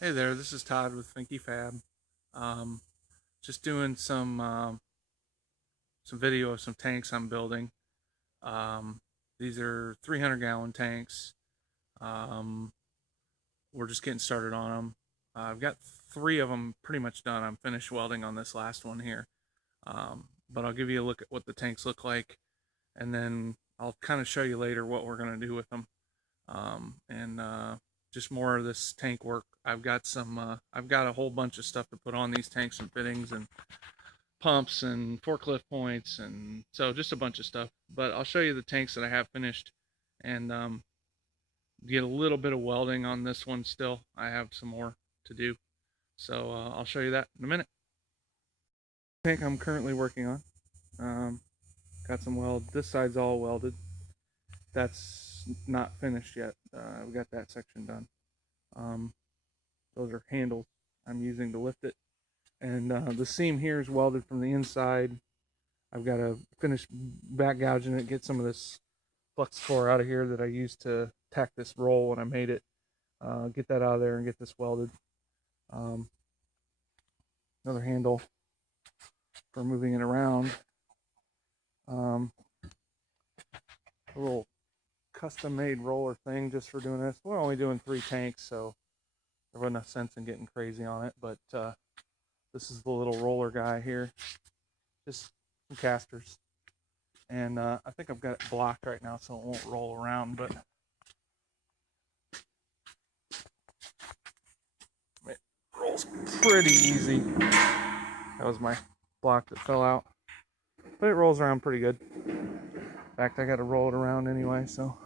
Hey there, this is Todd with Finky Fab. Um, just doing some video of some tanks I'm building. Um, these are 300-gallon tanks. Um, we're just getting started on them. I've got 3 of them pretty much done. I'm finished welding on this last one here. But I'll give you a look at what the tanks look like, and then I'll kind of show you later what we're going to do with them. And just more of this tank work. I've got a whole bunch of stuff to put on these tanks and fittings and pumps and forklift points, and so just a bunch of stuff. But I'll show you the tanks that I have finished, and get a little bit of welding on this one still. I have some more to do, so I'll show you that in a minute. The tank I'm currently working on. Um, got some weld. This side's all welded. That's not finished yet. We got that section done. Um, those are handles I'm using to lift it. And the seam here is welded from the inside. I've got to finish back gouging it, get some of this flux core out of here that I used to tack this roll when I made it. Get that out of there and get this welded. Another handle for moving it around. A little custom made roller thing just for doing this. We're only doing 3 tanks, so there wasn't enough sense in getting crazy on it, but this is the little roller guy here. Just some casters. And I think I've got it blocked right now so it won't roll around, but it rolls pretty easy. That was my block that fell out. But it rolls around pretty good. In fact, I got to roll it around anyway, so.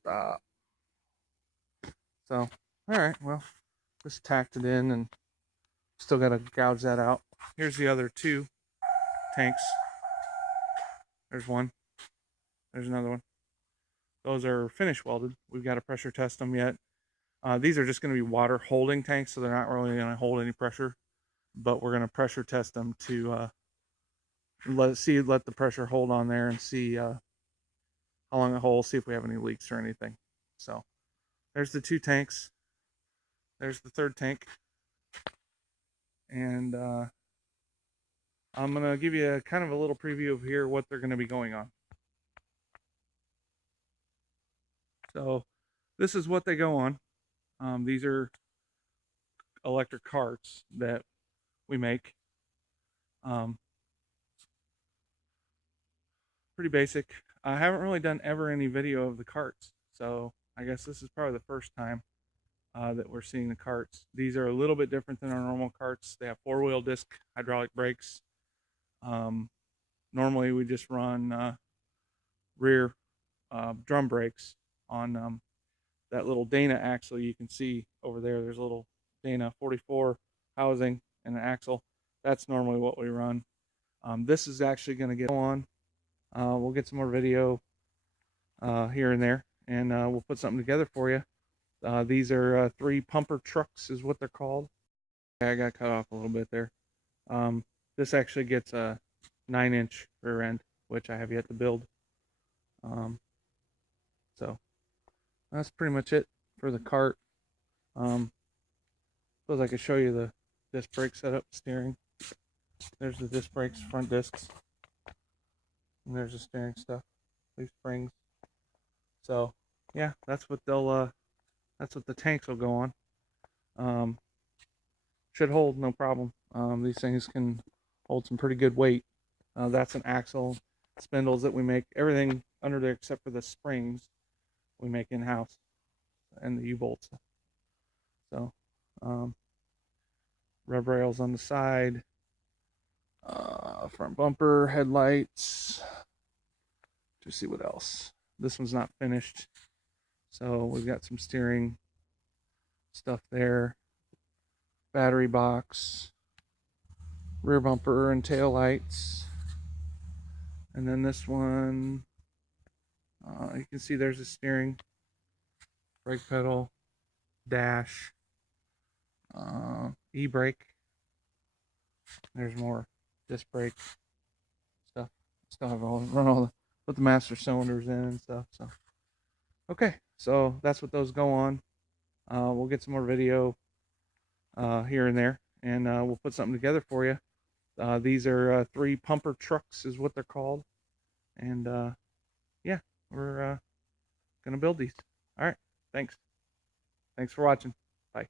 Stop. So, alright, well, just tacked it in and still got to gouge that out. Here's the other 2 tanks. There's one. There's another one. Those are finish welded. We've got to pressure test them yet. These are just going to be water holding tanks, so they're not really going to hold any pressure. But we're going to pressure test them to let the pressure hold on there and see how long it holds, see if we have any leaks or anything. So there's the 2 tanks. There's the 3rd tank. And I'm going to give you a kind of a little preview of here what they're going to be going on. So this is what they go on. These are electric carts that we make. Pretty basic. I haven't really done ever any video of the carts, so I guess this is probably the first time that we're seeing the carts. These are a little bit different than our normal carts. They have 4-wheel disc hydraulic brakes. Normally we just run rear drum brakes on that little Dana axle you can see over there. There's a little Dana 44 housing and an axle. That's normally what we run. This is actually going to get on. We'll get some more video here and there, and we'll put something together for you. These are 3 pumper trucks is what they're called. I got cut off a little bit there. This actually gets a 9-inch rear end, which I have yet to build. So that's pretty much it for the cart. Suppose I could show you the disc brake setup, steering. There's the disc brakes, front discs. And there's the steering stuff, these springs. So yeah, that's what the tanks will go on. Should hold no problem. These things can hold some pretty good weight. That's an axle, spindles that we make, everything under there except for the springs we make in-house, and the U-bolts. So rub rails on the side, front bumper, headlights. To see what else. This one's not finished, so we've got some steering stuff there, battery box, rear bumper and tail lights, and then this one, you can see there's a steering, brake pedal, dash, e-brake. There's more disc brake stuff. Still have run all the, put the master cylinders in and stuff. So okay, so that's what those go on. We'll get some more video here and there, and we'll put something together for you. These are 3 pumper trucks is what they're called. And yeah, we're gonna build these. All right, thanks for watching. Bye.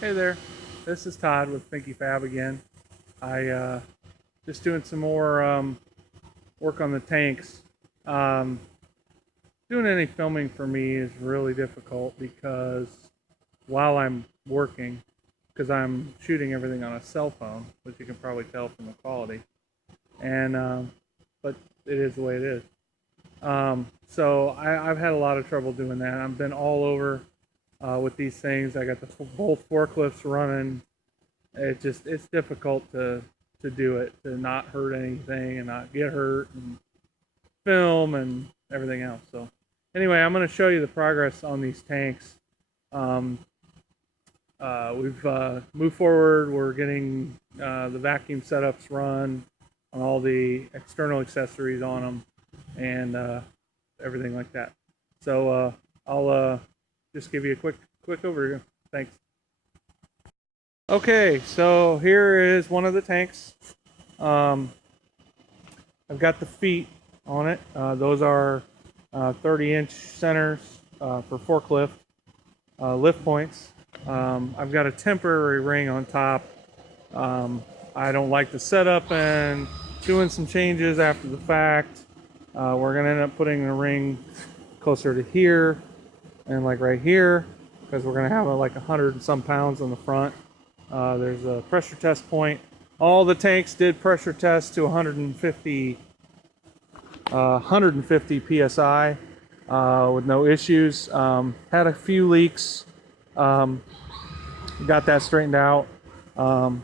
Hey there, this is Todd with Finky Fab again. I just doing some more work on the tanks. Doing any filming for me is really difficult because while I'm working, because I'm shooting everything on a cell phone, which you can probably tell from the quality, and but it is the way it is. So I've had a lot of trouble doing that. I've been all over with these things. I got both forklifts running. It's difficult to do it, to not hurt anything and not get hurt and film and everything else. So anyway, I'm going to show you the progress on these tanks. We've moved forward. We're getting the vacuum setups run on all the external accessories on them and everything like that. So I'll just give you a quick overview. Thanks. Okay, so here is one of the tanks. I've got the feet on it. Those are 30-inch centers for forklift lift points. I've got a temporary ring on top. I don't like the setup and doing some changes after the fact. We're going to end up putting the ring closer to here and like right here, because we're going to have like 100 and some pounds on the front. There's a pressure test point. All the tanks did pressure test to 150 psi with no issues. Had a few leaks. Got that straightened out.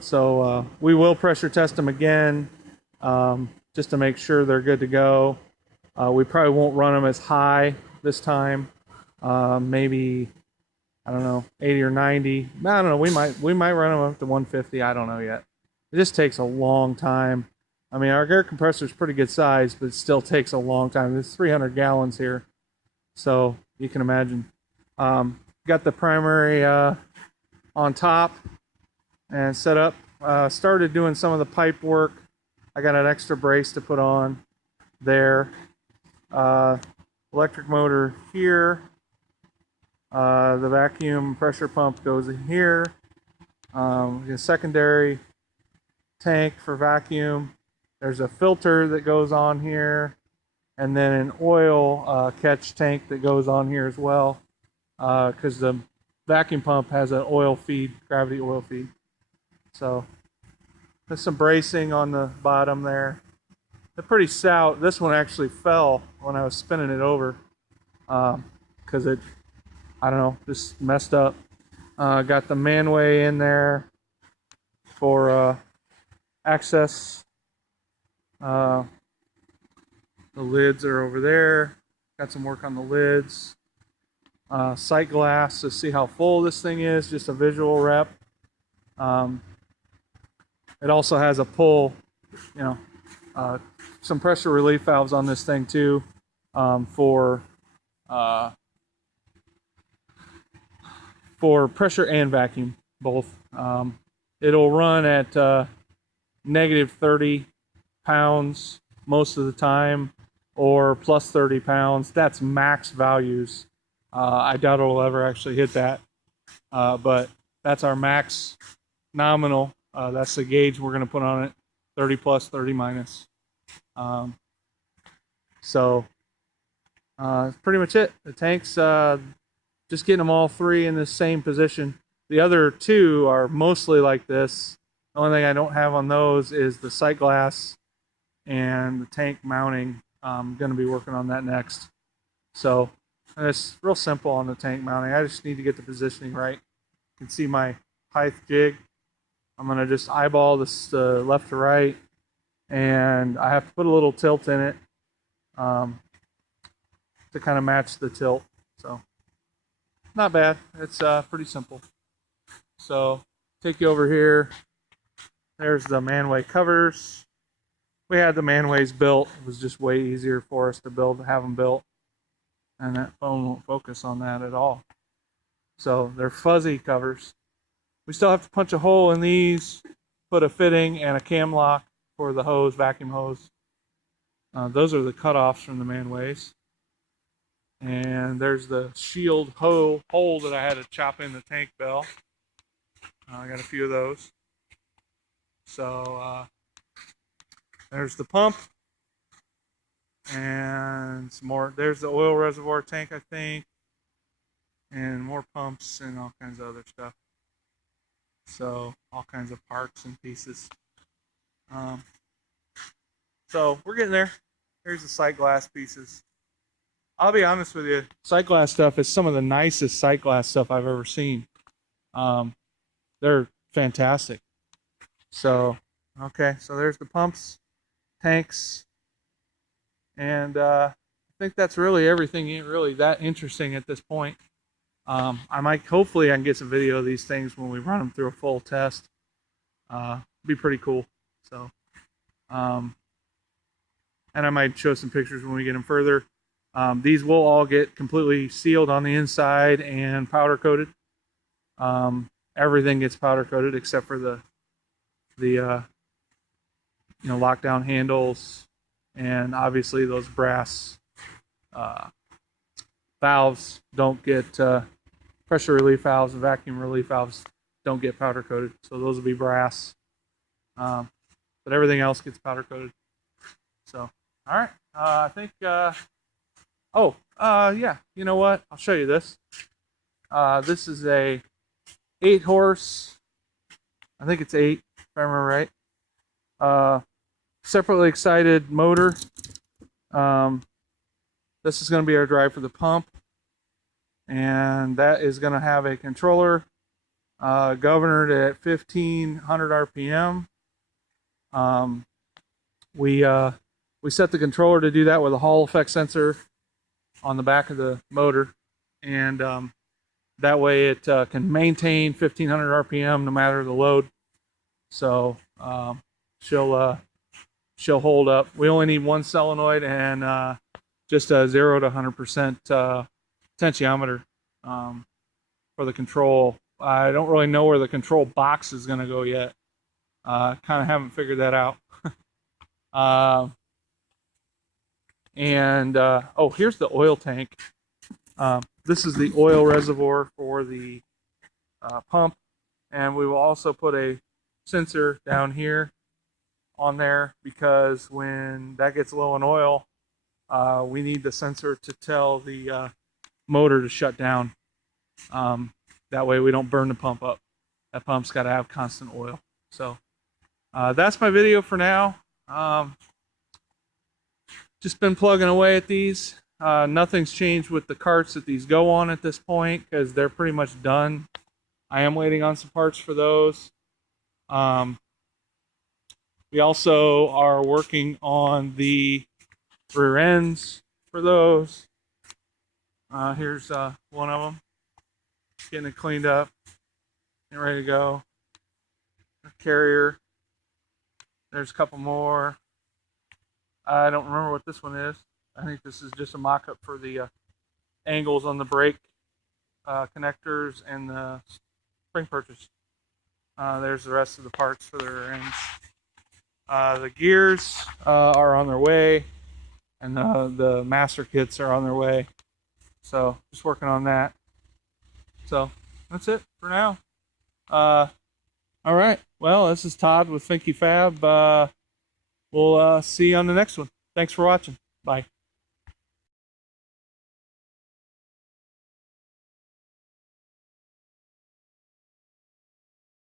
So we will pressure test them again just to make sure they're good to go. We probably won't run them as high this time. Maybe, I don't know, 80 or 90. I don't know. We might run them up to 150. I don't know yet. It just takes a long time. I mean, our air compressor is pretty good size, but it still takes a long time. There's 300 gallons here, so you can imagine. Got the primary on top and set up. Started doing some of the pipe work. I got an extra brace to put on there. Electric motor here. The vacuum pressure pump goes in here. A secondary tank for vacuum. There's a filter that goes on here, and then an oil catch tank that goes on here as well, because the vacuum pump has an oil feed, gravity oil feed. So there's some bracing on the bottom there. They're pretty stout. This one actually fell when I was spinning it over because it, I don't know, just messed up. Got the manway in there for access. The lids are over there. Got some work on the lids. Sight glass to see how full this thing is, just a visual rep. It also has a pull, some pressure relief valves on this thing too, for pressure and vacuum, both. It'll run at negative 30 pounds most of the time, or plus 30 pounds. That's max values. I doubt it'll ever actually hit that, but that's our max nominal. That's the gauge we're going to put on it, 30 plus, 30 minus. So that's pretty much it. The tanks, just getting them all three in the same position. The other two are mostly like this. The only thing I don't have on those is the sight glass and the tank mounting. I'm going to be working on that next. So it's real simple on the tank mounting. I just need to get the positioning right. You can see my height jig. I'm going to just eyeball this left to right, and I have to put a little tilt in it to kind of match the tilt. So not bad. It's pretty simple. So take you over here. There's the manway covers. We had the manways built. It was just way easier for us to have them built. And that phone won't focus on that at all. So they're fuzzy covers. We still have to punch a hole in these, put a fitting and a cam lock for the hose, vacuum hose. Those are the cutoffs from the manways. And there's the shield hole that I had to chop in the tank bell. I got a few of those. So there's the pump. And some more. There's the oil reservoir tank, I think. And more pumps and all kinds of other stuff. So all kinds of parts and pieces. So we're getting there. Here's the sight glass pieces. I'll be honest with you, sight glass stuff is some of the nicest sight glass stuff I've ever seen. They're fantastic. So, okay, so there's the pumps, tanks, and I think that's really everything really that interesting at this point. Hopefully I can get some video of these things when we run them through a full test. Be pretty cool. So, and I might show some pictures when we get them further. These will all get completely sealed on the inside and powder coated. Everything gets powder coated except for the lockdown handles, and obviously those brass valves don't get pressure relief valves and vacuum relief valves don't get powder coated, so those will be brass. But everything else gets powder coated. So, all right, I think. Yeah, you know what? I'll show you this. This is a 8-horse. I think it's 8, if I remember right. Separately excited motor. This is going to be our drive for the pump, and that is going to have a controller governed at 1500 RPM. We set the controller to do that with a Hall effect sensor on the back of the motor, and that way it can maintain 1500 RPM no matter the load. So she'll hold up. We only need one solenoid and just a 0 to 100% potentiometer for the control. I don't really know where the control box is going to go yet. Kind of haven't figured that out. Here's the oil tank. This is the oil reservoir for the pump, and we will also put a sensor down here on there because when that gets low in oil, we need the sensor to tell the motor to shut down. That way we don't burn the pump up. That pump's got to have constant oil. So that's my video for now. Just been plugging away at these. Nothing's changed with the carts that these go on at this point because they're pretty much done. I am waiting on some parts for those. We also are working on the rear ends for those. Here's one of them. Getting it cleaned up. Getting ready to go. Carrier. There's a couple more. I don't remember what this one is. I think this is just a mock-up for the angles on the brake connectors and the spring purchase. There's the rest of the parts for their ends. The gears are on their way, and the master kits are on their way. So just working on that. So that's it for now. All right. Well, this is Todd with Finky Fab. We'll see you on the next one. Thanks for watching. Bye.